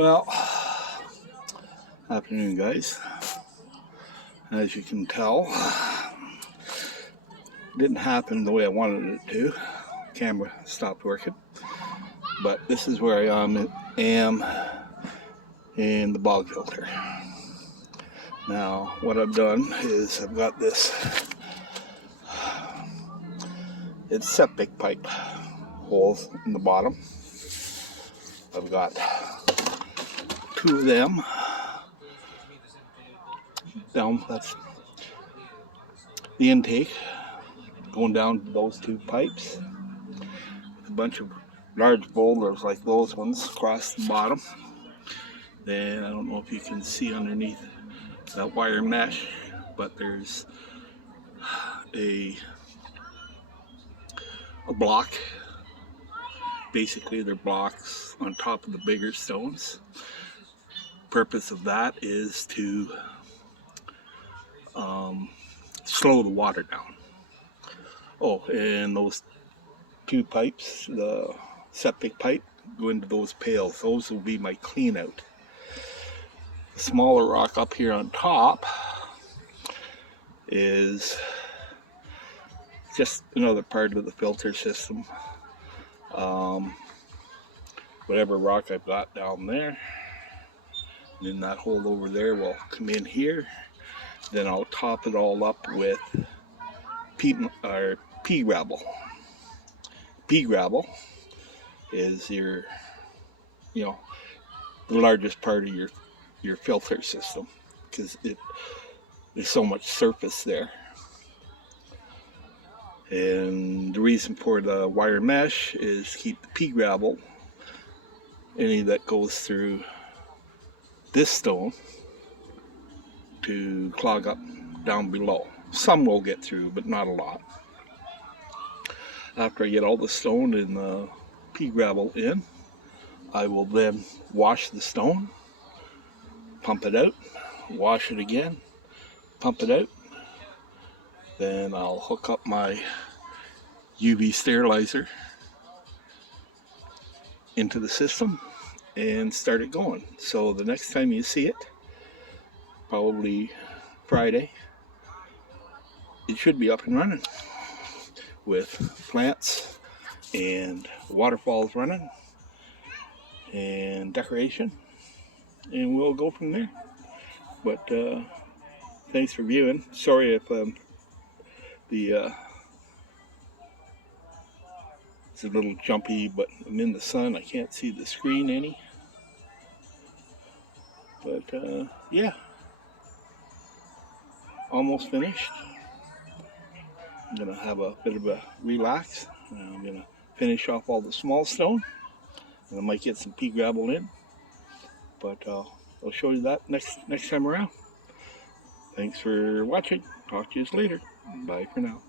Well, afternoon guys. As you can tell, didn't happen the way I wanted it to. Camera stopped working. But this is where I am in the bog filter. Now, what I've done is I've got this, it's septic pipe holes in the bottom. I've got two of them down, that's the intake, going down to those two pipes. A bunch of large boulders like those ones across the bottom. Then I don't know if you can see underneath that wire mesh, but there's a block. Basically they're blocks on top of the bigger stones. Purpose of that is to slow the water down. Oh, and those two pipes, the septic pipe, go into those pails. Those will be my clean out. The smaller rock up here on top is just another part of the filter system. Whatever rock I've got down there, and then that hole over there will come in here. Then I'll top it all up with pea gravel. Pea gravel is your, the largest part of your filter system, because there's so much surface there. And the reason for the wire mesh is to keep the pea gravel, any that goes through this stone, to clog up down below. Some will get through, but not a lot. After I get all the stone and the pea gravel in, I will then wash the stone, pump it out, wash it again, pump it out. Then I'll hook up my UV sterilizer into the system and start it going. So the next time you see it, probably Friday, it should be up and running with plants and waterfalls running and decoration, and we'll go from there. But thanks for viewing. Sorry if it's a little jumpy, but I'm in the sun, I can't see the screen any. But yeah, almost finished. I'm gonna have a bit of a relax. I'm gonna finish off all the small stone, and I might get some pea gravel in, but I'll show you that next time around. Thanks for watching. Talk to you later. Bye for now.